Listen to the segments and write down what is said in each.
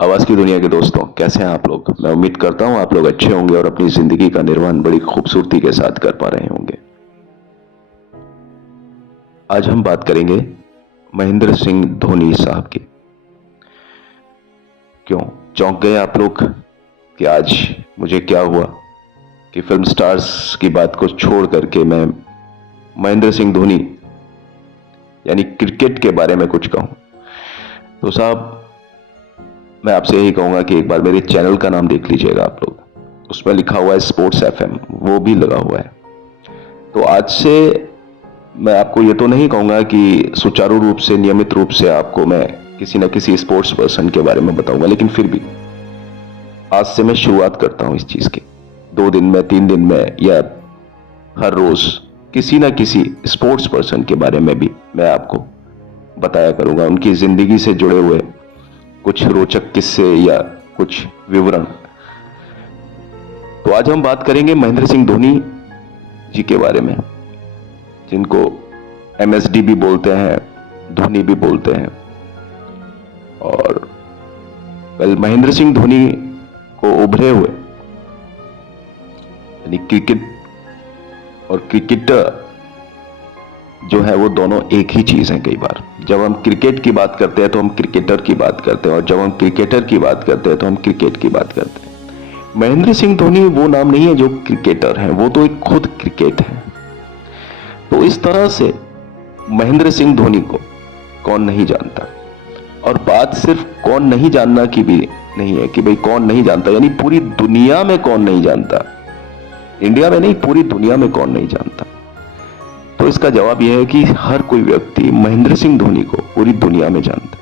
आवाज की दुनिया के दोस्तों, कैसे हैं आप लोग। मैं उम्मीद करता हूं आप लोग अच्छे होंगे और अपनी जिंदगी का निर्वहन बड़ी खूबसूरती के साथ कर पा रहे होंगे। आज हम बात करेंगे महेंद्र सिंह धोनी साहब की। क्यों चौंक गए आप लोग कि आज मुझे क्या हुआ कि फिल्म स्टार्स की बात को छोड़ करके मैं महेंद्र सिंह धोनी यानी क्रिकेट के बारे में कुछ कहूं। तो साहब, मैं आपसे यही कहूंगा कि एक बार मेरे चैनल का नाम देख लीजिएगा आप लोग। उसमें लिखा हुआ है स्पोर्ट्स एफएम, वो भी लगा हुआ है। तो आज से मैं आपको ये तो नहीं कहूंगा कि सुचारू रूप से, नियमित रूप से आपको मैं किसी न किसी स्पोर्ट्स पर्सन के बारे में बताऊंगा, लेकिन फिर भी आज से मैं शुरुआत करता हूं इस चीज की। 2 दिन में, 3 दिन में, या हर रोज किसी न किसी स्पोर्ट्स पर्सन के बारे में भी मैं आपको बताया करूंगा, उनकी जिंदगी से जुड़े हुए कुछ रोचक किस्से या कुछ विवरण। तो आज हम बात करेंगे महेंद्र सिंह धोनी जी के बारे में, जिनको एमएसडी भी बोलते हैं, धोनी भी बोलते हैं। और महेंद्र सिंह धोनी को उभरे हुए यानी क्रिकेट और क्रिकेटर जो है वो दोनों एक ही चीज है। कई बार जब हम क्रिकेट की बात करते हैं तो हम क्रिकेटर की बात करते हैं, और जब हम क्रिकेटर की बात करते हैं तो हम क्रिकेट की बात करते हैं। महेंद्र सिंह धोनी वो नाम नहीं है जो क्रिकेटर है, वो तो एक खुद क्रिकेट है। तो इस तरह से महेंद्र सिंह धोनी को कौन नहीं जानता। और बात सिर्फ कौन नहीं जानना की भी नहीं है कि भाई कौन नहीं जानता, यानी पूरी दुनिया में कौन नहीं जानता। इंडिया में नहीं, पूरी दुनिया में कौन नहीं जानता। तो इसका जवाब यह है कि हर कोई व्यक्ति महेंद्र सिंह धोनी को पूरी दुनिया में जानता है।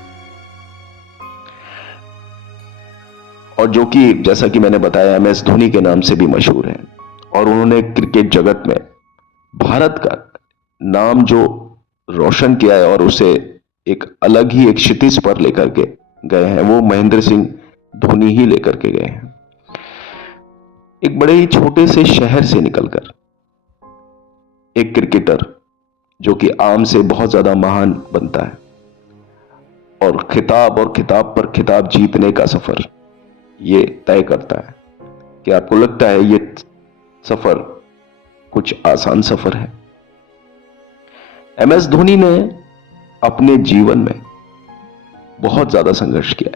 और जो कि जैसा कि मैंने बताया एमएस धोनी के नाम से भी मशहूर है, और उन्होंने क्रिकेट जगत में भारत का नाम जो रोशन किया है और उसे एक अलग ही एक क्षितिज पर लेकर के गए हैं, वो महेंद्र सिंह धोनी ही लेकर के गए हैं। एक बड़े ही छोटे से शहर से निकलकर एक क्रिकेटर जो कि आम से बहुत ज्यादा महान बनता है, और खिताब पर खिताब जीतने का सफर ये तय करता है कि आपको लगता है ये सफर कुछ आसान सफर है। एमएस धोनी ने अपने जीवन में बहुत ज्यादा संघर्ष किया है,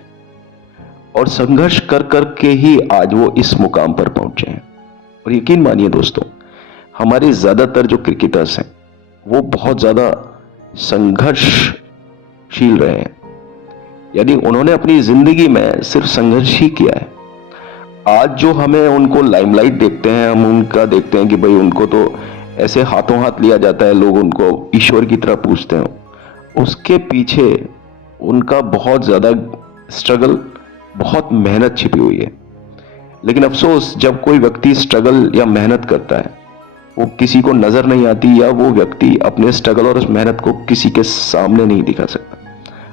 और संघर्ष कर करके ही आज वो इस मुकाम पर पहुंचे हैं। और यकीन मानिए दोस्तों, हमारे ज्यादातर जो क्रिकेटर्स हैं वो बहुत ज्यादा संघर्षशील रहे हैं, यानी उन्होंने अपनी जिंदगी में सिर्फ संघर्ष ही किया है। आज जो हमें उनको लाइमलाइट देखते हैं, हम उनका देखते हैं कि भाई उनको तो ऐसे हाथों हाथ लिया जाता है, लोग उनको ईश्वर की तरह पूजते हैं। उसके पीछे उनका बहुत ज्यादा स्ट्रगल, बहुत मेहनत छिपी हुई है। लेकिन अफसोस, जब कोई व्यक्ति स्ट्रगल या मेहनत करता है वो किसी को नजर नहीं आती, या वो व्यक्ति अपने स्ट्रगल और उस मेहनत को किसी के सामने नहीं दिखा सकता।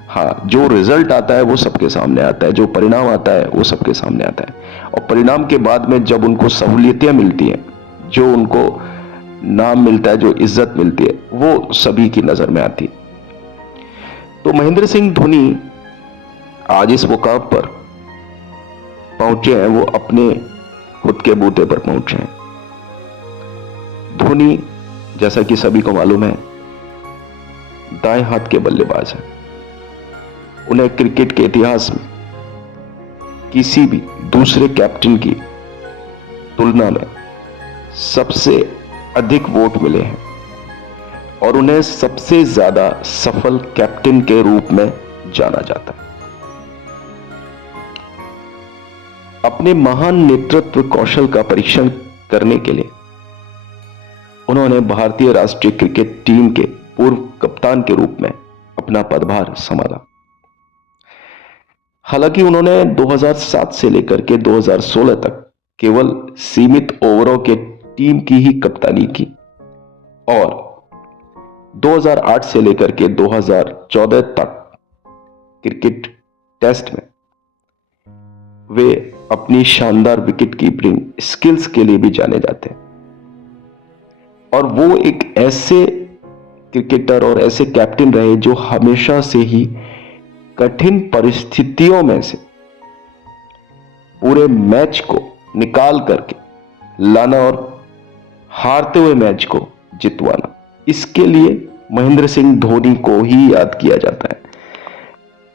हाँ, जो रिजल्ट आता है वो सबके सामने आता है, जो परिणाम आता है वो सबके सामने आता है। और परिणाम के बाद में जब उनको सहूलियतें मिलती हैं, जो उनको नाम मिलता है, जो इज्जत मिलती है, वो सभी की नजर में आती है। तो महेंद्र सिंह धोनी आज इस मुकाम पर पहुंचे हैं, वो अपने खुद के बूते पर पहुंचे हैं। धोनी, जैसा कि सभी को मालूम है, दाएं हाथ के बल्लेबाज हैं। उन्हें क्रिकेट के इतिहास में किसी भी दूसरे कैप्टन की तुलना में सबसे अधिक वोट मिले हैं, और उन्हें सबसे ज्यादा सफल कैप्टन के रूप में जाना जाता है। अपने महान नेतृत्व कौशल का परीक्षण करने के लिए उन्होंने भारतीय राष्ट्रीय क्रिकेट टीम के पूर्व कप्तान के रूप में अपना पदभार संभाला। हालांकि उन्होंने 2007 से लेकर के 2016 तक केवल सीमित ओवरों के टीम की ही कप्तानी की, और 2008 से लेकर के 2014 तक क्रिकेट टेस्ट में वे अपनी शानदार विकेट कीपिंग स्किल्स के लिए भी जाने जाते हैं। और वो एक ऐसे क्रिकेटर और ऐसे कैप्टन रहे जो हमेशा से ही कठिन परिस्थितियों में से पूरे मैच को निकाल करके लाना और हारते हुए मैच को जितवाना, इसके लिए महेंद्र सिंह धोनी को ही याद किया जाता है।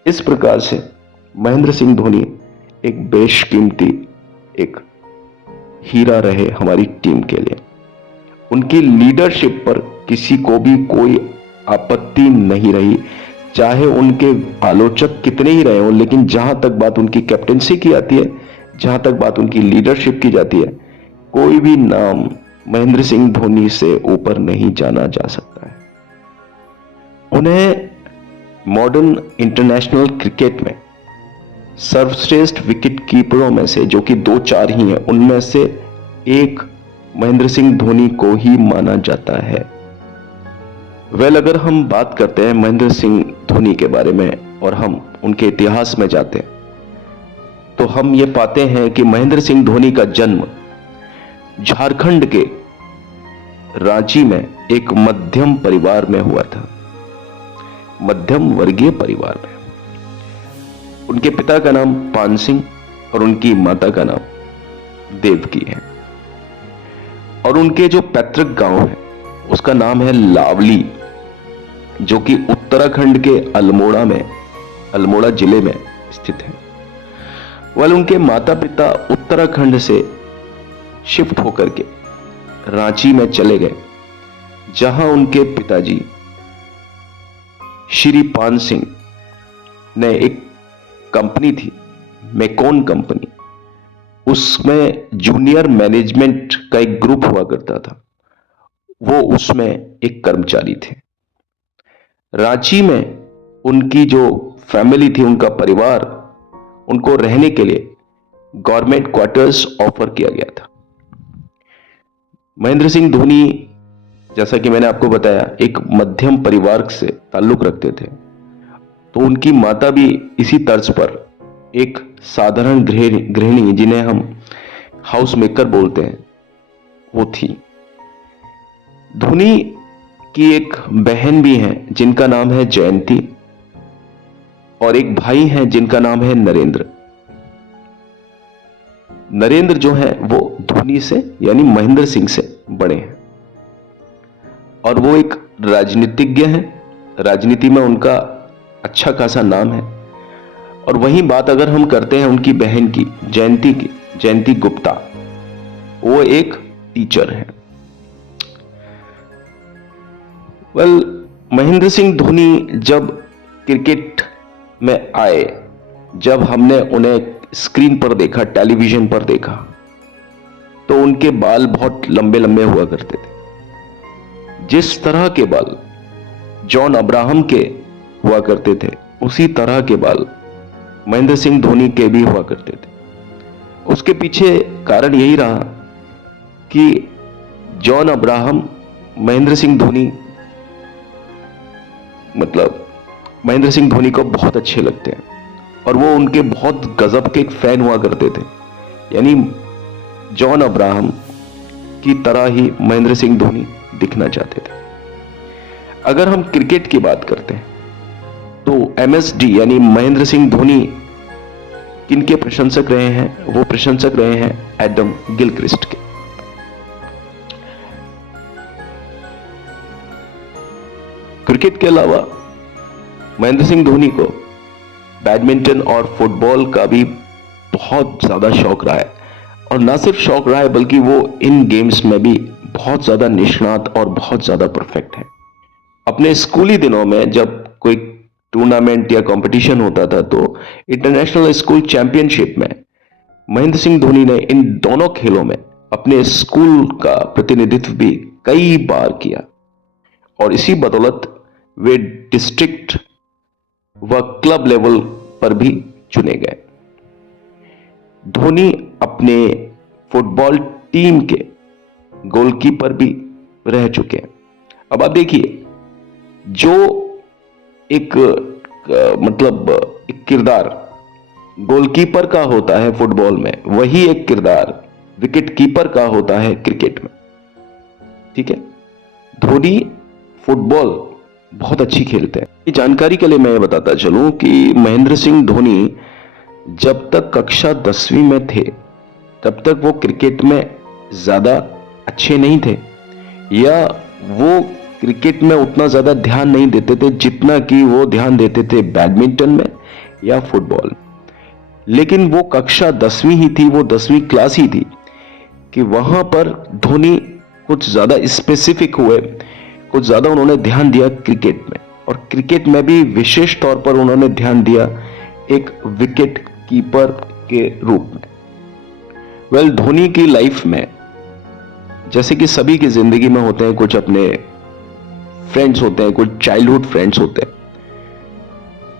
इस प्रकार से महेंद्र सिंह धोनी एक बेशकीमती, एक हीरा रहे हमारी टीम के लिए। उनकी लीडरशिप पर किसी को भी कोई आपत्ति नहीं रही, चाहे उनके आलोचक कितने ही रहे हों, लेकिन जहां तक बात उनकी कैप्टेंसी की आती है, जहां तक बात उनकी लीडरशिप की जाती है, कोई भी नाम महेंद्र सिंह धोनी से ऊपर नहीं जाना जा सकता है। उन्हें मॉडर्न इंटरनेशनल क्रिकेट में सर्वश्रेष्ठ विकेट कीपरों में से, जो कि 2-4 ही हैं, उनमें से एक महेंद्र सिंह धोनी को ही माना जाता है। अगर हम बात करते हैं महेंद्र सिंह धोनी के बारे में और हम उनके इतिहास में जाते हैं, तो हम ये पाते हैं कि महेंद्र सिंह धोनी का जन्म झारखंड के रांची में एक मध्यम परिवार में हुआ था, मध्यम वर्गीय परिवार में। उनके पिता का नाम पान सिंह और उनकी माता का नाम देवकी है। और उनके जो पैतृक गांव है उसका नाम है लावली, जो कि उत्तराखंड के अल्मोड़ा जिले में स्थित है। उनके माता पिता उत्तराखंड से शिफ्ट होकर के रांची में चले गए, जहां उनके पिताजी श्री पान सिंह ने एक कंपनी थी, मेकॉन कंपनी, उसमें जूनियर मैनेजमेंट का एक ग्रुप हुआ करता था, वो उसमें एक कर्मचारी थे। रांची में उनकी जो फैमिली थी, उनका परिवार, उनको रहने के लिए गवर्नमेंट क्वार्टर्स ऑफर किया गया था। महेंद्र सिंह धोनी, जैसा कि मैंने आपको बताया, एक मध्यम परिवार से ताल्लुक रखते थे, तो उनकी माता भी इसी तर्ज पर एक साधारण गृहिणी, जिन्हें हम हाउस मेकर बोलते हैं, वो थी। धोनी की एक बहन भी है जिनका नाम है जयंती, और एक भाई है जिनका नाम है नरेंद्र। नरेंद्र जो है वो धोनी से यानी महेंद्र सिंह से बड़े हैं, और वो एक राजनीतिज्ञ हैं। राजनीति में उनका अच्छा खासा नाम है। और वहीं बात अगर हम करते हैं उनकी बहन की, जयंती गुप्ता, वो एक टीचर है। महेंद्र सिंह धोनी जब क्रिकेट में आए, जब हमने उन्हें स्क्रीन पर देखा, टेलीविजन पर देखा, तो उनके बाल बहुत लंबे लंबे हुआ करते थे। जिस तरह के बाल जॉन अब्राहम के हुआ करते थे, उसी तरह के बाल महेंद्र सिंह धोनी के भी हुआ करते थे। उसके पीछे कारण यही रहा कि जॉन अब्राहम महेंद्र सिंह धोनी को बहुत अच्छे लगते हैं, और वो उनके बहुत गजब के एक फैन हुआ करते थे। यानी जॉन अब्राहम की तरह ही महेंद्र सिंह धोनी दिखना चाहते थे। अगर हम क्रिकेट की बात करते हैं तो MSD यानी महेंद्र सिंह धोनी किनके प्रशंसक रहे हैं? वो प्रशंसक रहे हैं एडम गिलक्रिस्ट के। क्रिकेट के अलावा महेंद्र सिंह धोनी को बैडमिंटन और फुटबॉल का भी बहुत ज्यादा शौक रहा है, और ना सिर्फ शौक रहा है बल्कि वो इन गेम्स में भी बहुत ज्यादा निष्णात और बहुत ज्यादा परफेक्ट है। अपने स्कूली दिनों में जब कोई टूर्नामेंट या कंपटीशन होता था, तो इंटरनेशनल स्कूल चैंपियनशिप में महेंद्र सिंह धोनी ने इन दोनों खेलों में अपने स्कूल का प्रतिनिधित्व भी कई बार किया, और इसी बदौलत वे डिस्ट्रिक्ट व क्लब लेवल पर भी चुने गए। धोनी अपने फुटबॉल टीम के गोलकीपर भी रह चुके हैं। अब आप देखिए, जो एक किरदार गोलकीपर का होता है फुटबॉल में, वही एक किरदार विकेट कीपर का होता है क्रिकेट में। ठीक है, धोनी फुटबॉल बहुत अच्छी खेलते हैं। जानकारी के लिए मैं बताता चलूं कि महेंद्र सिंह धोनी जब तक कक्षा 10वीं में थे तब तक वो क्रिकेट में ज्यादा अच्छे नहीं थे, या वो क्रिकेट में उतना ज्यादा ध्यान नहीं देते थे जितना कि वो ध्यान देते थे बैडमिंटन में या फुटबॉल। लेकिन वो कक्षा 10वीं ही थी, वो 10वीं क्लास ही थी कि वहां पर धोनी कुछ ज्यादा स्पेसिफिक हुए, कुछ ज्यादा उन्होंने ध्यान दिया क्रिकेट में, और क्रिकेट में भी विशेष तौर पर उन्होंने ध्यान दिया एक विकेट कीपर के रूप में। धोनी की लाइफ में, जैसे कि सभी की जिंदगी में होते हैं, कुछ अपने फ्रेंड्स होते हैं, कुछ चाइल्डहुड फ्रेंड्स होते हैं,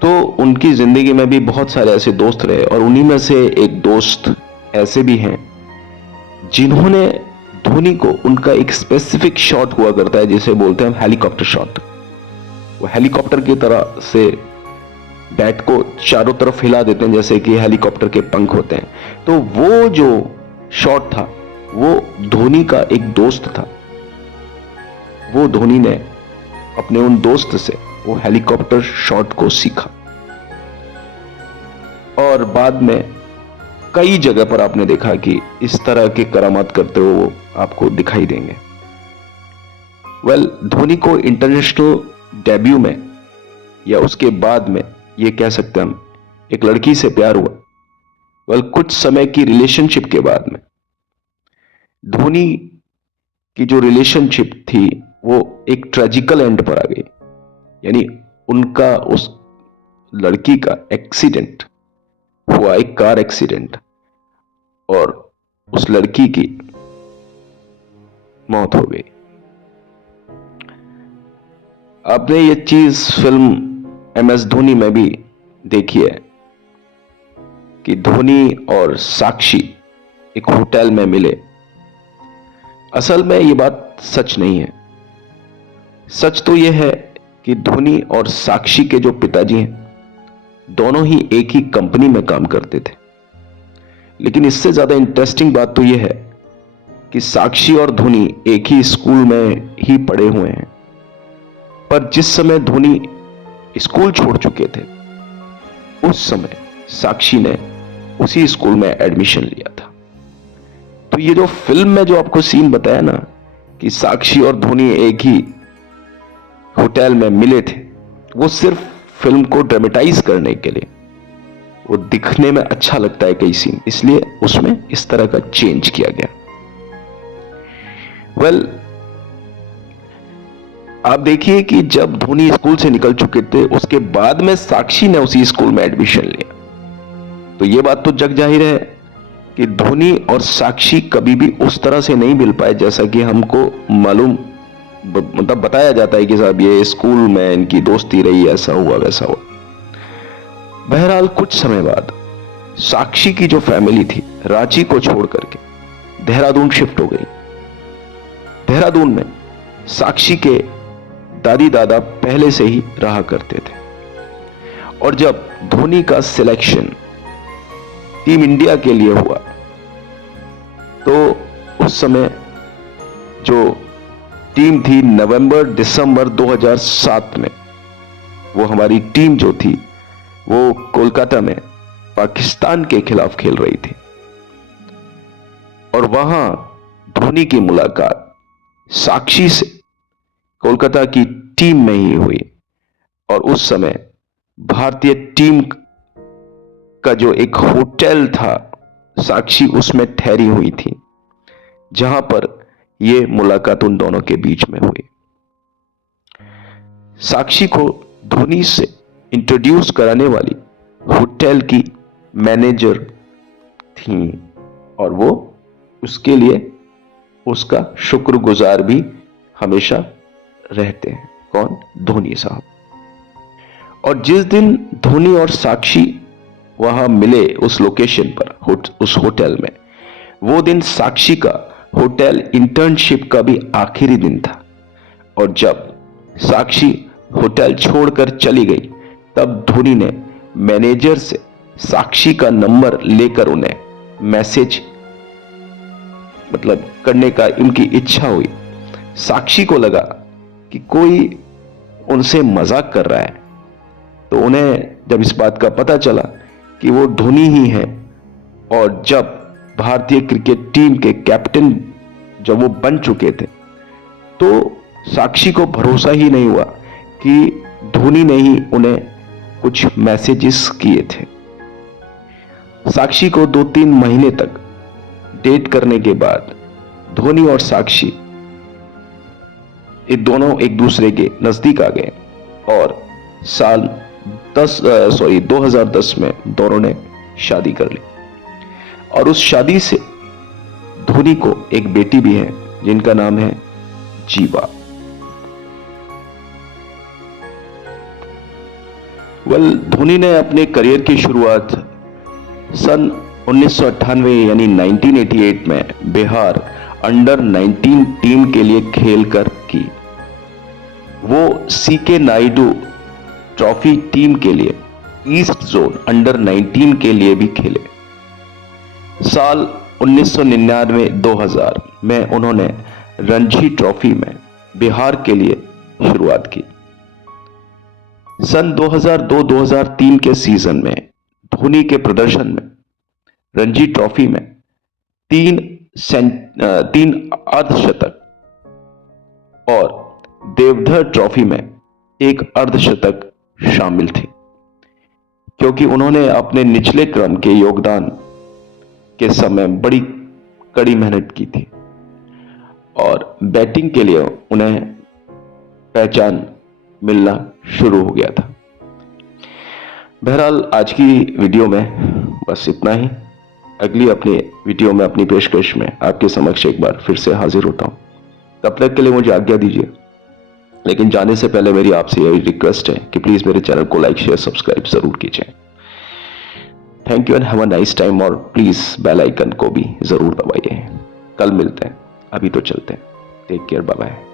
तो उनकी जिंदगी में भी बहुत सारे ऐसे दोस्त रहे, और उन्हीं में से एक दोस्त ऐसे भी हैं जिन्होंने धोनी को, उनका एक स्पेसिफिक शॉट हुआ करता है जिसे बोलते हैं हेलीकॉप्टर शॉट। वो हेलीकॉप्टर की तरह से बैट को चारों तरफ हिला देते हैं जैसे कि हेलीकॉप्टर के पंख होते हैं। तो वो जो शॉट था वो धोनी का एक दोस्त था। वो धोनी ने अपने उन दोस्त से वो हेलीकॉप्टर शॉट को सीखा, और बाद में कई जगह पर आपने देखा कि इस तरह के करामात करते हुए वो आपको दिखाई देंगे। धोनी को इंटरनेशनल डेब्यू में या उसके बाद में, ये कह सकते हैं हम, एक लड़की से प्यार हुआ। कुछ समय की रिलेशनशिप के बाद में धोनी की जो रिलेशनशिप थी वो एक ट्रेजिकल एंड पर आ गई। यानी उनका, उस लड़की का एक्सीडेंट हुआ, एक कार एक्सीडेंट, और उस लड़की की मौत हो गई। आपने ये चीज फिल्म MS धोनी में भी देखी है कि धोनी और साक्षी एक होटल में मिले। असल में ये बात सच नहीं है। सच तो यह है कि धोनी और साक्षी के जो पिताजी हैं दोनों ही एक ही कंपनी में काम करते थे। लेकिन इससे ज्यादा इंटरेस्टिंग बात तो यह है कि साक्षी और धोनी एक ही स्कूल में ही पढ़े हुए हैं, पर जिस समय धोनी स्कूल छोड़ चुके थे उस समय साक्षी ने उसी स्कूल में एडमिशन लिया था। तो ये जो फिल्म में जो आपको सीन बताया ना कि साक्षी और धोनी एक ही होटल में मिले थे, वो सिर्फ फिल्म को ड्रामेटाइज करने के लिए, वो दिखने में अच्छा लगता है कई सीन, इसलिए उसमें इस तरह का चेंज किया गया। आप देखिए कि जब धोनी स्कूल से निकल चुके थे उसके बाद में साक्षी ने उसी स्कूल में एडमिशन लिया। तो यह बात तो जग जाहिर है कि धोनी और साक्षी कभी भी उस तरह से नहीं मिल पाए जैसा कि हमको मालूम, मतलब बताया जाता है कि साहब ये स्कूल में इनकी दोस्ती रही, ऐसा हुआ वैसा हुआ। बहरहाल कुछ समय बाद साक्षी की जो फैमिली थी रांची को छोड़ करके देहरादून शिफ्ट हो गई। देहरादून में साक्षी के दादी दादा पहले से ही रहा करते थे, और जब धोनी का सिलेक्शन टीम इंडिया के लिए हुआ तो उस समय जो टीम थी नवंबर दिसंबर 2007 में, वो हमारी टीम जो थी वो कोलकाता में पाकिस्तान के खिलाफ खेल रही थी, और वहां धोनी की मुलाकात साक्षी से कोलकाता की टीम में ही हुई। और उस समय भारतीय टीम का जो एक होटल था साक्षी उसमें ठहरी हुई थी, जहां पर यह मुलाकात उन दोनों के बीच में हुई। साक्षी को धोनी से इंट्रोड्यूस कराने वाली होटल की मैनेजर थी, और वो उसके लिए उसका शुक्रगुजार भी हमेशा रहते हैं। कौन? धोनी साहब। और जिस दिन धोनी और साक्षी वहां मिले उस लोकेशन पर, उस होटल में, वो दिन साक्षी का होटल इंटर्नशिप का भी आखिरी दिन था। और जब साक्षी होटल छोड़कर चली गई तब धोनी ने मैनेजर से साक्षी का नंबर लेकर उन्हें मैसेज मतलब करने का उनकी इच्छा हुई। साक्षी को लगा कि कोई उनसे मजाक कर रहा है, तो उन्हें जब इस बात का पता चला कि वो धोनी ही हैं। और जब भारतीय क्रिकेट टीम के कैप्टन जब वो बन चुके थे तो साक्षी को भरोसा ही नहीं हुआ कि धोनी ने ही उन्हें कुछ मैसेजेस किए थे। साक्षी को 2-3 महीने तक डेट करने के बाद धोनी और साक्षी ये दोनों एक दूसरे के नजदीक आ गए और साल 2010 में दोनों ने शादी कर ली। और उस शादी से धोनी को एक बेटी भी है जिनका नाम है जीवा। धोनी ने अपने करियर की शुरुआत सन 1998 यानी 1988 में बिहार अंडर 19 टीम के लिए खेलकर की। वो सीके नायडू ट्रॉफी टीम के लिए ईस्ट जोन अंडर 19 के लिए भी खेले। साल 1999-2000 में उन्होंने रणजी ट्रॉफी में बिहार के लिए शुरुआत की। सन 2002-2003 के सीजन में धोनी के प्रदर्शन में रणजी ट्रॉफी में 3 अर्धशतक और देवधर ट्रॉफी में 1 अर्धशतक शामिल थे, क्योंकि उन्होंने अपने निचले क्रम के योगदान के समय बड़ी कड़ी मेहनत की थी और बैटिंग के लिए उन्हें पहचान मिलना शुरू हो गया था। बहरहाल आज की वीडियो में बस इतना ही। अगली अपनी वीडियो में अपनी पेशकश में आपके समक्ष एक बार फिर से हाजिर होता हूं। तब तक के लिए मुझे आज्ञा दीजिए, लेकिन जाने से पहले मेरी आपसे यही रिक्वेस्ट है कि प्लीज मेरे चैनल को लाइक शेयर सब्सक्राइब जरूर कीजिए। Thank you and have a nice time. और प्लीज बेल आइकन को भी जरूर दबाइए। कल मिलते हैं, अभी तो चलते हैं। Take care, bye bye.